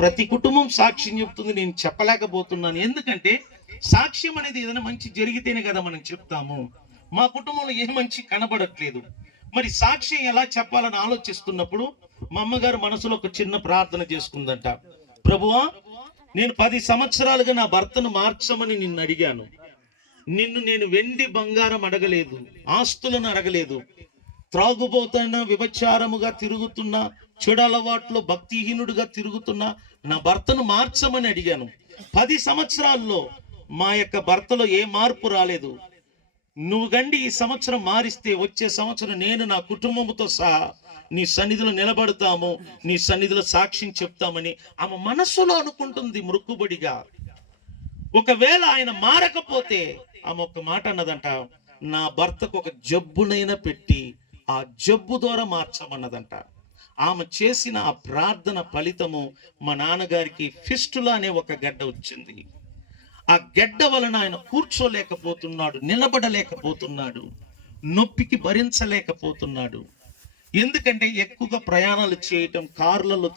ప్రతి కుటుంబం సాక్ష్యం చెప్తుంది నేను చెప్పలేకపోతున్నాను. ఎందుకంటే సాక్ష్యం అనేది ఏదైనా మంచి జరిగితేనే కదా మనం చెప్తాము. మా కుటుంబంలో ఏ మంచి కనబడట్లేదు. మరి సాక్ష్యం ఎలా చెప్పాలని ఆలోచిస్తున్నప్పుడు మా అమ్మగారు మనసులో ఒక చిన్న ప్రార్థన చేసుకుందంట. ప్రభువా నేను పది సంవత్సరాలుగా నా భర్తను మార్చమని నిన్ను అడిగాను. నిన్ను నేను వెండి బంగారం అడగలేదు ఆస్తులను అడగలేదు. త్రాగుబోతున్న విభచారముగా తిరుగుతున్న చెడు అలవాట్లో భక్తిహీనుడిగా తిరుగుతున్న నా భర్తను మార్చమని అడిగాను. పది సంవత్సరాల్లో మా యొక్క భర్తలో ఏ మార్పు రాలేదు. నువ్వు గండి ఈ సంవత్సరం మారిస్తే వచ్చే సంవత్సరం నేను నా కుటుంబంతో సహా నీ సన్నిధిలో నిలబడతాము నీ సన్నిధిలో సాక్ష్యం చెప్తామని ఆమె మనస్సులో అనుకుంటుంది మృక్కుబడిగా. ఒకవేళ ఆయన మారకపోతే ఆమె ఒక మాట అన్నదంట నా భర్తకు ఒక జబ్బునైనా పెట్టి ఆ జబ్బు ద్వారా మార్చమన్నదంట. ఆమె చేసిన ఆ ప్రార్థన ఫలితము మా నాన్నగారికి ఫిస్టులా అనే ఒక గడ్డ వచ్చింది. ఆ గడ్డ వలన ఆయన కూర్చోలేకపోతున్నాడు నిలబడలేకపోతున్నాడు నొప్పికి భరించలేకపోతున్నాడు. ఎందుకంటే ఎక్కువగా ప్రయాణాలు చేయటం కార్లలో